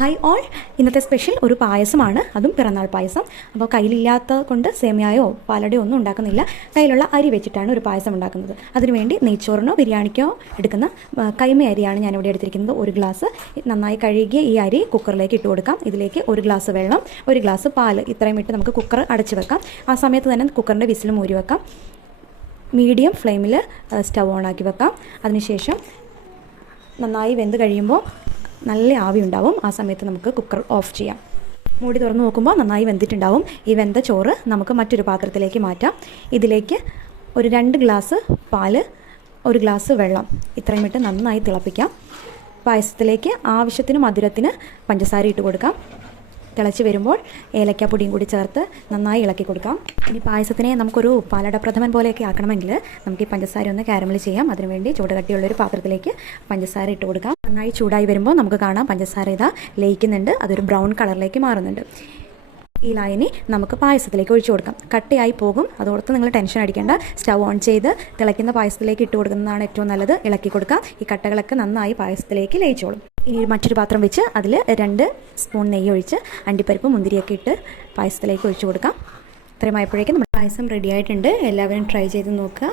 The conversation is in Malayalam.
ഹായ് ഓൾ, ഇന്നത്തെ സ്പെഷ്യൽ ഒരു പായസമാണ്, അതും പിറന്നാൾ പായസം. അപ്പോൾ കയ്യിലില്ലാത്ത കൊണ്ട് സേമിയായോ പാലടയോ ഒന്നും ഉണ്ടാക്കുന്നില്ല. കയ്യിലുള്ള അരി വെച്ചിട്ടാണ് ഒരു പായസം ഉണ്ടാക്കുന്നത്. അതിനുവേണ്ടി നെയ്ച്ചോറിനോ ബിരിയാണിക്കോ എടുക്കുന്ന കൈമ അരിയാണ് ഞാനിവിടെ എടുത്തിരിക്കുന്നത്. ഒരു ഗ്ലാസ് നന്നായി കഴുകിയ ഈ അരി കുക്കറിലേക്ക് ഇട്ട് കൊടുക്കാം. ഇതിലേക്ക് ഒരു ഗ്ലാസ് വെള്ളം, ഒരു ഗ്ലാസ് പാല്, ഇത്രയും ഇട്ട് നമുക്ക് കുക്കർ അടച്ച് വെക്കാം. ആ സമയത്ത് തന്നെ കുക്കറിൻ്റെ വിസിൽ മൂരി വെക്കാം. മീഡിയം ഫ്ലെയിമിൽ സ്റ്റൗ ഓണാക്കി വെക്കാം. അതിനുശേഷം നന്നായി വെന്ത് കഴിയുമ്പോൾ നല്ല ആവി ഉണ്ടാവും. ആ സമയത്ത് നമുക്ക് കുക്കർ ഓഫ് ചെയ്യാം. മൂടി തുറന്ന് നോക്കുമ്പോൾ നന്നായി വെന്തിട്ടുണ്ടാവും. ഈ വെന്ത ചോറ് നമുക്ക് മറ്റൊരു പാത്രത്തിലേക്ക് മാറ്റാം. ഇതിലേക്ക് ഒരു 2 ഗ്ലാസ് പാല്, 1 ഗ്ലാസ് വെള്ളം, ഇത്രയും ഇട്ട് നന്നായി തിളപ്പിക്കാം. പായസത്തിലേക്ക് ആവശ്യത്തിന് മധുരത്തിന് പഞ്ചസാര ഇട്ട് കൊടുക്കാം. തിളച്ച് വരുമ്പോൾ ഏലക്കാപ്പൊടിയും കൂടി ചേർത്ത് നന്നായി ഇളക്കി കൊടുക്കാം. ഇനി പായസത്തിനെ നമുക്കൊരു പാലട പ്രഥമൻ പോലെയൊക്കെ ആക്കണമെങ്കിൽ നമുക്ക് ഈ പഞ്ചസാര ഒന്ന് കാരമൽ ചെയ്യാം. അതിനുവേണ്ടി ചൂടുകട്ടിയുള്ളൊരു പാത്രത്തിലേക്ക് പഞ്ചസാര ഇട്ട് കൊടുക്കാം. നന്നായി ചൂടായി വരുമ്പോൾ നമുക്ക് കാണാം പഞ്ചസാര ഇതാ ലയിക്കുന്നുണ്ട്. അതൊരു ബ്രൗൺ കളറിലേക്ക് മാറുന്നുണ്ട്. ഈ ലായനി നമുക്ക് പായസത്തിലേക്ക് ഒഴിച്ചു കൊടുക്കാം. കട്ടയായി പോകും, അതോടൊത്ത് നിങ്ങൾ ടെൻഷൻ അടിക്കേണ്ട. സ്റ്റൗ ഓൺ ചെയ്ത് തിളയ്ക്കുന്ന പായസത്തിലേക്ക് ഇട്ട് കൊടുക്കുന്നതാണ് ഏറ്റവും നല്ലത്. ഇളക്കി കൊടുക്കാം. ഈ കട്ടകളൊക്കെ നന്നായി പായസത്തിലേക്ക് ലയിച്ചോളും. ഇനി മറ്റൊരു പാത്രം വെച്ച് അതിൽ 2 സ്പൂൺ നെയ്യ് ഒഴിച്ച് അണ്ടിപ്പരിപ്പ് മുന്തിരിയൊക്കെ ഇട്ട് പായസത്തിലേക്ക് ഒഴിച്ചു കൊടുക്കാം. ഇത്രയുമായപ്പോഴേക്കും നമ്മുടെ പായസം റെഡി ആയിട്ടുണ്ട്. എല്ലാവരും ട്രൈ ചെയ്ത് നോക്കുക.